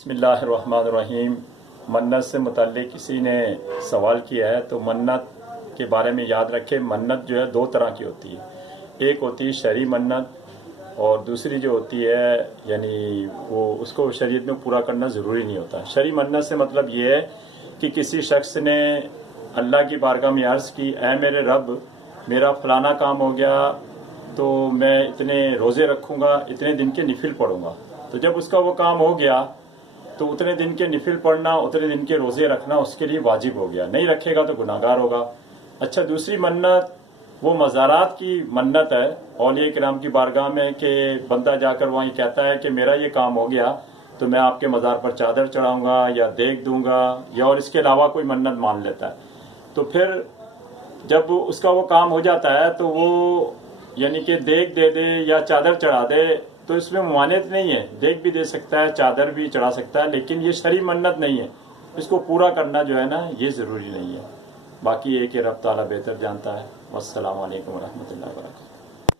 बिस्मिल्लाहिर्रहमानिर्रहीम। मन्नत से मुताल्लिक़ किसी ने सवाल किया है, तो मन्नत के बारे में याद रखें, मन्नत जो है दो तरह की होती है। एक होती है शरई मन्नत और दूसरी जो होती है यानी वो उसको शरीयत में पूरा करना ज़रूरी नहीं होता। शरई मन्नत से मतलब ये है कि किसी शख्स ने अल्लाह की बारगाह में अर्ज़ की, ऐ मेरे रब, मेरा फलाना काम हो गया तो मैं इतने रोज़े रखूँगा, इतने दिन के निफिल पढ़ूँगा। तो जब उसका वो काम हो गया तो उतने दिन के निफिल पढ़ना, उतने दिन के रोज़े रखना उसके लिए वाजिब हो गया, नहीं रखेगा तो गुनाहगार होगा। अच्छा, दूसरी मन्नत वो मज़ारात की मन्नत है, औलिया किराम की बारगाह में, कि बंदा जाकर वहीं कहता है कि मेरा ये काम हो गया तो मैं आपके मज़ार पर चादर चढ़ाऊँगा या देख दूँगा, या और इसके अलावा कोई मन्नत मान लेता है। तो फिर जब उसका वो काम हो जाता है तो वो यानी कि देख दे दे या चादर चढ़ा दे, तो इसमें मुमानियत नहीं है, देख भी दे सकता है, चादर भी चढ़ा सकता है, लेकिन ये शरई मन्नत नहीं है। इसको पूरा करना जो है ना, ये ज़रूरी नहीं है। बाकी ये कि रब ताला बेहतर जानता है। वस्सलामु अलैकुम वरहमतुल्लाहि वबरकातुहू।